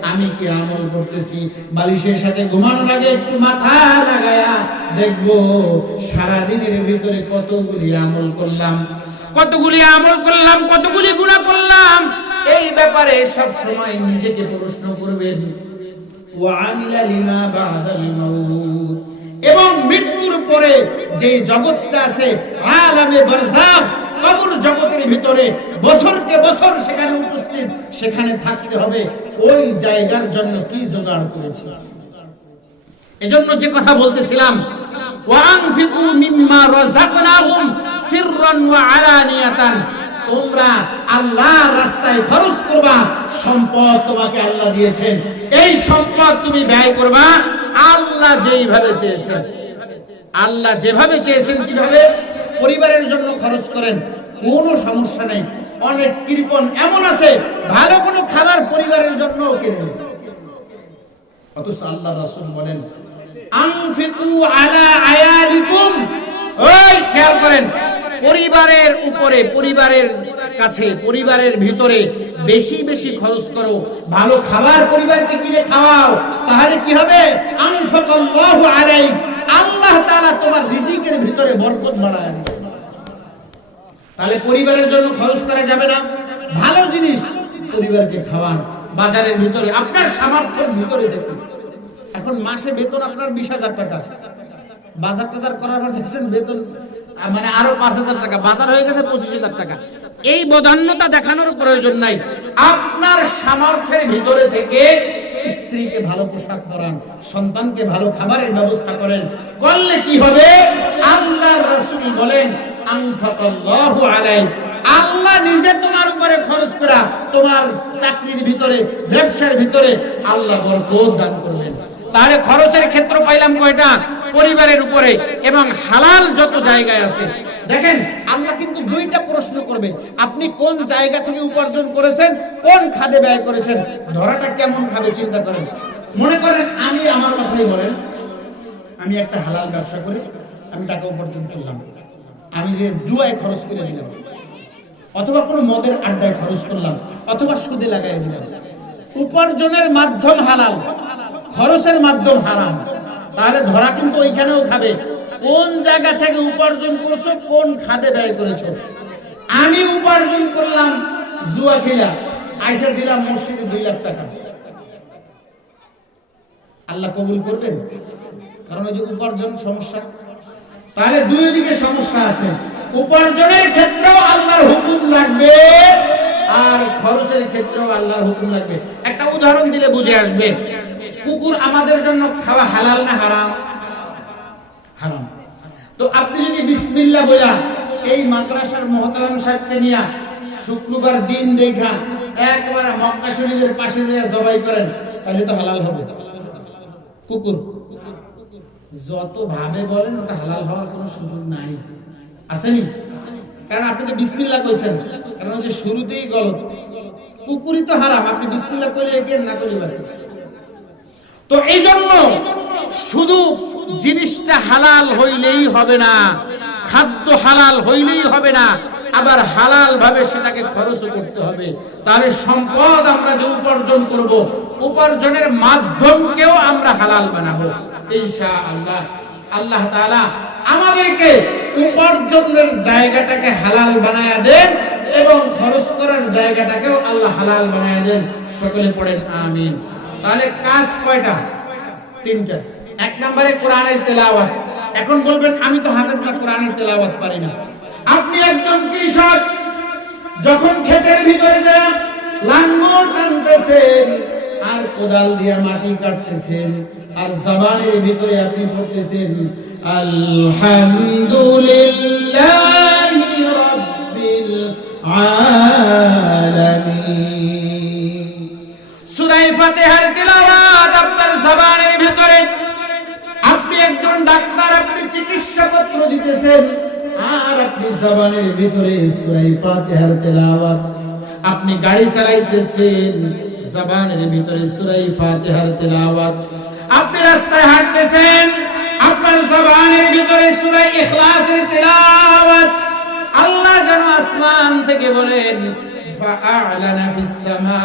আমি কি আমল করতেছি। বালিশের সাথে ঘুমানোর আগে একটু মাথা লাগায়া দেখবো সারা দিনের ভিতরে কতগুলি আমল করলাম, কতগুলি আমল করলাম, কতগুলি গুনাহ করলাম। এই ব্যাপারে সব সময় নিজেকে প্রশ্ন করবেন। ওয়া আমিলা লিমা বাদাল মাউত, এবং মৃত্যুর পরে যে জগৎটা আছে আলামে বারজাখ, কবর জগতের ভিতরে বছরকে বছর সেখানে উপস্থিত, সেখানে থাকতে হবে। ওই জায়গার জন্য কি জোগাড় করেছি। এজন্য যে কথা বলতেছিলাম, ওয়া আনফিকু মিম্মা রাযাকনাহুম সিররান ওয়া আলানিয়াতান, তোমরা আল্লাহর রাস্তায় খরচ করবা। সম্পদ তোমাকে আল্লাহ দিয়েছেন, এই সম্পদ তুমি ব্যয় করবা আল্লাহ যেইভাবে চেয়েছেন। আল্লাহ যেভাবে চেয়েছেন, কিভাবে? পরিবারের জন্য খরচ করেন, কোনো সমস্যা নেই। অনেক কৃপণ এমন আছে, ভালো কোনো খাবার পরিবারের জন্য কিনে নেয়, অথচ আল্লাহ রাসূল বলেন, আনফিকু আলা আয়ালিকুম। ওই খেয়াল করেন, পরিবারের উপরে, পরিবারের কাছে, পরিবারের ভিতরে বেশি বেশি খরচ করো, ভালো খাবার পরিবারকে কিনে খাওয়াও, তাহলে কি হবে? আনফাকাল্লাহু আলাইক, আল্লাহ তাআলা তোমার রিজিকের ভিতরে বরকত বাড়ায় দিবে। তাহলে পরিবারের জন্য খরচ করা যাবে না, ভালো জিনিস পরিবারকে খাওয়ান। বাজারের ভিতরে আপনার সামর্থ্যের ভিতরে দেখুন, এখন মাসে বেতন আপনার 20,000 টাকা, বাজার টাজার করার পর দেখছেন বেতন মানে আরো 5,000 টাকা, বাজার হয়ে গেছে 25,000 টাকা। এই বদান্যতা দেখানোর প্রয়োজন নাই। আপনার সামর্থ্যের ভিতরে থেকে স্ত্রীকে ভালো পোশাক পরান, সন্তানকে ভালো খাবারের ব্যবস্থা করেন, করলে কি হবে? আল্লাহর রাসূল বলেন, আনফাকাল্লাহু আলাইক, আল্লাহ নিজে তোমার উপরে খরচ করা, তোমার চাকরির ভিতরে, ব্যবসার ভিতরে আল্লাহ বরকত দান করবেন। তাহলে খরচের ক্ষেত্র পাইলাম কয়টা? পরিবারের উপরে এবং হালাল যত জায়গায় আছে। দেখেন, আল্লাহ কিন্তু দুইটা প্রশ্ন করবে, আপনি কোন জায়গা থেকে উপার্জন করেছেন, কোন খাদে ব্যয় করেছেন, ধরাটা কেমন ভাবে চিন্তা করেন। মনে করেন আমি, আমার কথাই বলেন, আমি একটা হালাল ব্যবসা করে আমি টাকা উপার্জন করলাম, আমি যে জুয়ায় খরচ করে দিলাম, অথবা কোনো মদের আড্ডায় খরচ করলাম, অথবা সুদে লাগাই দিলাম, উপার্জনের মাধ্যম হালাল, খরচের মাধ্যম হারাম, তাহলে ধরা কিন্তু ওইখানেও খাবে। কোন জায়গা থেকে উপার্জন করছো, কোন খাদে ব্যয় করেছো। আমি উপার্জন করলাম জুয়া খেলা, আয়সা দিলাম মসজিদে 2 লাখ টাকা, আল্লাহ কবুল করবেন? কারণ ওই যে উপার্জন সমস্যা। তাহলে দুই দিকে সমস্যা আছে, উপার্জনের ক্ষেত্রেও আল্লাহর হুকুম লাগবে, আর খরচের ক্ষেত্রেও আল্লাহর হুকুম লাগবে। একটা উদাহরণ দিলে বুঝে আসবে। কুকুর আমাদের জন্য খাওয়া হালাল না হারাম? হারাম। তো আপনি যদি বিসমিল্লাহ বলা এই মাদ্রাসার মুহতারাম সাহেবকে নিয়ে শুক্রবার দিন দেখা একবারে মক্কা শরীফের পাশে যে জবাই করেন, তাহলে তো হালাল হবে। কুকুর যত ভাবে বলেন ওটা হালাল হওয়ার কোনো সুযোগ নাই, আসেনি? কারণ আপনি তো বিসমিল্লাহ কইছেন, কারণ যে শুরুতেই গলত, পুকুরি তো হারাম, আপনি বিসমিল্লাহ করে এগিয়ে না করে পারেন। তো এই জন্য শুধু জিনিসটা হালাল হইলেই হবে না, খাদ্য হালাল হইলেই হবে না, আবার হালাল ভাবে সেটাকে খরচ করতে হবে। তাহলে সম্পদ আমরা যে উপার্জন করব, উপার্জনের মাধ্যমকেও আমরা হালাল বানাবো ইনশাআল্লাহ। আল্লাহ তাআলা আমাদেরকে উপার্জনের জায়গাটাকে হালাল বানায়া দেন এবং খরচ করার জায়গাটাকেও আল্লাহ হালাল বানায়া দেন। সকলে পড়েন আমিন। তাহলে কাজ কয়টা? তিনটা। এক নম্বরে কোরআনের তেলাওয়াত। এখন বলবেন আমি তো হাফেজ না, কোরআনের তেলাওয়াত পারি না। আপনি একজন কৃষক, যখন ক্ষেতের ভিতরে যান লাঙ্গল টানতেছেন আর কোদাল দিয়ে মাটি কাটতেছেন, আর জবানের ভিতরে আপনি পড়তেছেন আলহামদুলিল্লাহি রাব্বিল আলামিন। সূরা ফাতিহার তেলাওয়াত আপনার জবানের ভিতরে, আপনি একজন ডাক্তার, আপনি চিকিৎসা পত্র দিতেছেন আর আপনি জবানের ভিতরে সূরা ফাতিহার তেলাওয়াত। আপনি গাড়ি চালাইতেছেন, জবানের ভিতরে সূরা ফাতিহার তেলাওয়াত। আপনি রাস্তায় হাঁটতেছেন, আপনার জবানের ভিতরে সূরা ইখলাসের তেলাওয়াত। আল্লাহ যেন আসমান থেকে বলেন ফাআলানা ফিস সামা,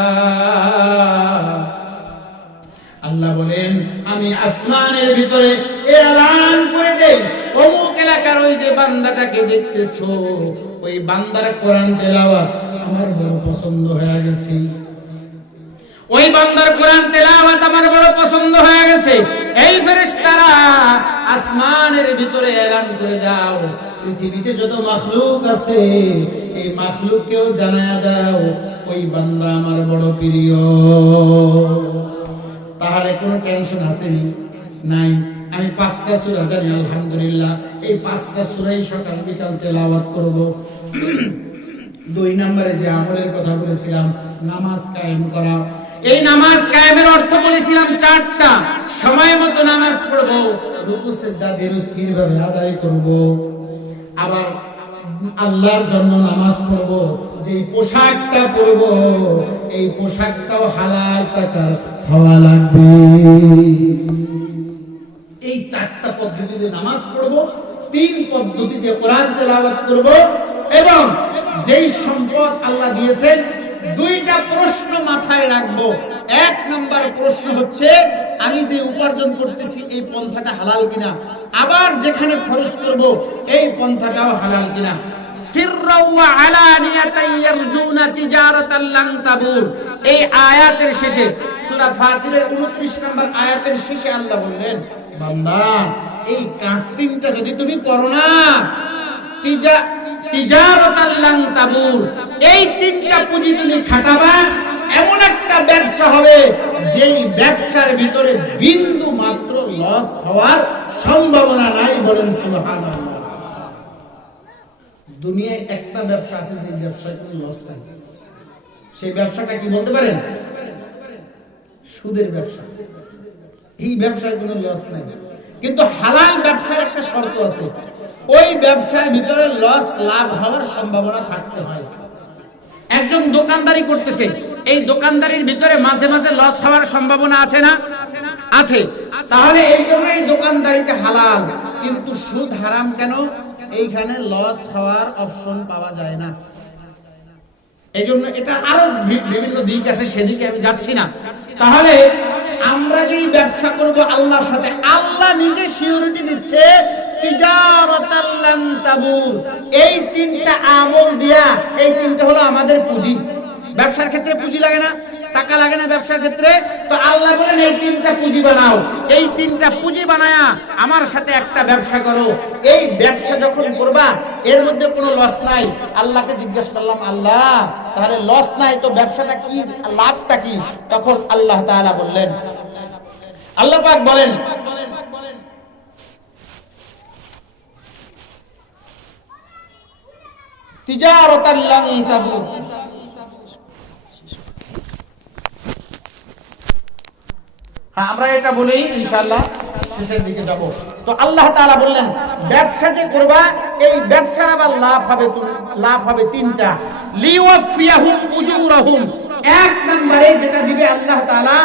আল্লাহ বলেন আমি আসমানের ভিতরে এলান করে দেই, অমুক এলাকার ওই যে বান্দাটাকে দেখতেছো, ওই বান্দার কোরআন তেলাওয়াত আমার বড় পছন্দ হয়ে গেছে, ওই বান্দার কোরআন তেলাওয়াত আমার বড় পছন্দ হয়ে গেছে। এই ফেরেশতারা আসমানের ভিতরে এলান করে দাও, পৃথিবীতে যত মাখলুক আছে এই মাখলুককেও জানায়া দাও ওই বান্দা আমার বড় প্রিয়। তাহলে কোনো টেনশন আসেনি? নাই। আমি 5টা সূরা জানি আলহামদুলিল্লাহ, এই 5টা সূরাই সকাল বিকাল তেলাওয়াত করব। 2 নম্বরে যে আমলের কথা বলেছিলাম, নামাজ কায়েম করা। এই নামাজ কায়েমের অর্থ বলেছিলাম 4টা। সময় মতো নামাজ পড়ব, রুকু সিজদা ধীরস্থিরভাবে আদায় করব, আবার আল্লাহর জন্য নামাজ পড়ব, যে পোশাকটা পরব এই পোশাকটাও হালাল টাকার হওয়া লাগবে। এই 4টা পদ্ধতিতে নামাজ পড়ব, 3 পদ্ধতিতে কোরআন তেলাওয়াত করব, এবং যেই সম্পদ আল্লাহ দিয়েছেন 2টা প্রশ্ন মাথায় রাখবো। 1 নম্বর প্রশ্ন হচ্ছে আমি যে উপার্জন করতেছি এই পন্থাটা হালাল কিনা, আবার যেখানে খরচ করব এই পন্থাটাও হালাল কিনা। সিররা ওয়া আলানিয়াতান ইয়ারজুনা তিজারাতান লান তাবুর, এই আয়াতের শেষে সূরা ফাতিরের 29 নম্বর আয়াতের শেষে আল্লাহ বললেন বান্দা এই কাজ 3টা যদি তুমি করো না, তিজারাতান লান তাবুর, এই 3টা পুঁজি তুমি খাটাবা, এমন একটা ব্যবসা হবে যেই ব্যবসার ভিতরে বিন্দু মাত্র লস হওয়ার সম্ভাবনা নাই। বলেন সুবহানাল্লাহ। দুনিয়ায় একটা ব্যবসা আছে যে ব্যবসায় কোনো লস নাই, সেই ব্যবসাটা কি বলতে পারেন? সুদের ব্যবসা। এই ব্যবসায় কোনো লস নাই, কিন্তু হালাল ব্যবসার একটা শর্ত আছে, ওই ব্যবসার ভিতরে লস লাভ হওয়ার সম্ভাবনা থাকতে হয়। একজন দোকানদারি করতেছে, এই দোকানদারির ভিতরে মাঝে মাঝে লস হওয়ার সম্ভাবনা আছে না? আছে। তাহলে এই জন্য এই দোকানদারিটা হালাল, কিন্তু সুদ হারাম কেন? এইখানে লস হওয়ার অপশন পাওয়া যায় না। এই জন্য এটা আরো বিভিন্ন দিক আছে, সেদিকে আমি যাচ্ছি না। তাহলে আমরা যেই ব্যবসা করব আল্লাহর সাথে, আল্লাহ নিজে সিউরিটি দিচ্ছে তিজারাতান লান তাবুর। এই 3টা আমল দিয়া, এই 3টা হলো আমাদের পুঁজি। ব্যবসার ক্ষেত্রে পুঁজি লাগে না, টাকা লাগে না ব্যবসার ক্ষেত্রে, তো আল্লাহ বলেন এই 3টা পুঁজি বানাও। এই 3টা পুঁজি বানায়া আমার সাথে একটা ব্যবসা করো। এই ব্যবসা যখন করবা এর মধ্যে কোনো লস নাই। আল্লাহকে জিজ্ঞেস করলাম আল্লাহ তাহলে লস নাই তো ব্যবসাটা কি, লাভটা কি? তখন আল্লাহ তাআলা বললেন, আল্লাহ পাক বলেন তিজারাতান লান তাবুর। আমরা এটা বলেই ইনশাআল্লাহ শেষের দিকে যাব। তো আল্লাহ তাআলা বললেন ব্যবসা যে করবা এই ব্যবসার আবার লাভ হবে তিনটা। লিওয়াফিয়াহুম উজুরাহুম, এক নম্বরে যেটা দিবে আল্লাহ তাআলা,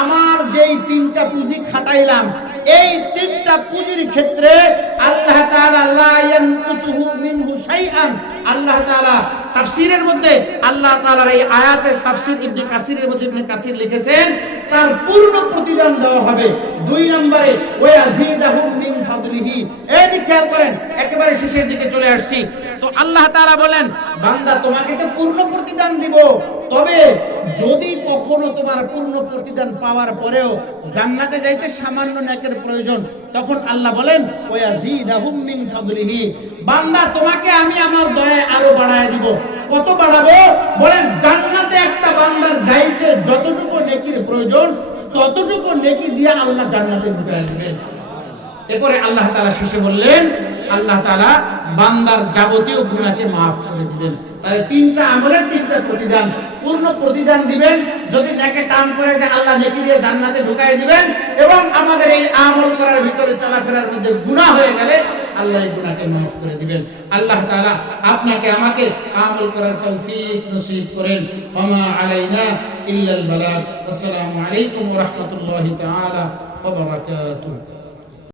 আমার যেই তিনটা পুঁজি খাটাইলাম এই তিনটা পুঁজির ক্ষেত্রে আল্লাহ তাআলা লা ইয়ানকুসুহু মিনহু শাইআন। আল্লাহ তাআলা তাফসীরের মধ্যে আল্লাহ তাআলার এই আয়াতের তাফসীর ইবনে কাসিরের মধ্যে ইবনে কাসির লিখেছেন তার পূর্ণ প্রতিদান দেওয়া হবে। দুই নম্বরে ওয়া ইয়াজিদাহুম মিন ফাদলিহি, এই যে খেয়াল করেন একেবারে শেষের দিকে চলে আসছি। তো আল্লাহ তাআলা বলেন বান্দা তোমাকে তো পূর্ণ প্রতিদান দিব, তবে যদি কখনো তোমার পূর্ণ প্রতিদান পাওয়ার পরেও জান্নাতে যাইতে সামান্য নেকের প্রয়োজন, তখন আল্লাহ বলেন ওয়া ইয়াজিদাহুম মিন ফাদলিহি, বান্দা তোমাকে আমি আমার দয়ায় আরো বাড়ায় দিব। কত বাড়াবো? বলেন জান্নাতে একটা বান্দার যাইতে যতটুকু নেকির প্রয়োজন ততটুকু নেকি দিয়ে আল্লাহ জান্নাতে ঢুকায় দিবেন। এরপরে আল্লাহ তাআলা শেষে বললেন আল্লাহ তাআলা বান্দার যাবতীয় গুনাহকে maaf করে দিবেন। তাহলে তিনটা আমলের তিনটা প্রতিদান, পূর্ণ প্রতিদান দিবেন যদি নেকে টান করে যে আল্লাহ নেকি দিয়ে জান্নাতে ঢুকায় দিবেন, এবং আমাদের এই আমল করার ভিতরে চলাফেরার মধ্যে গুনাহ হয়ে গেলে আল্লাহ এই গুনাহকে maaf করে দিবেন। আল্লাহ তাআলা আপনাকে আমাকে আমল করার তৌফিক নসিব করেন। ওয়া আলাইনা ইল্লাল বালাগ। আসসালামু আলাইকুম ওয়া রাহমাতুল্লাহি তাআলা ওয়া বারাকাতুহু।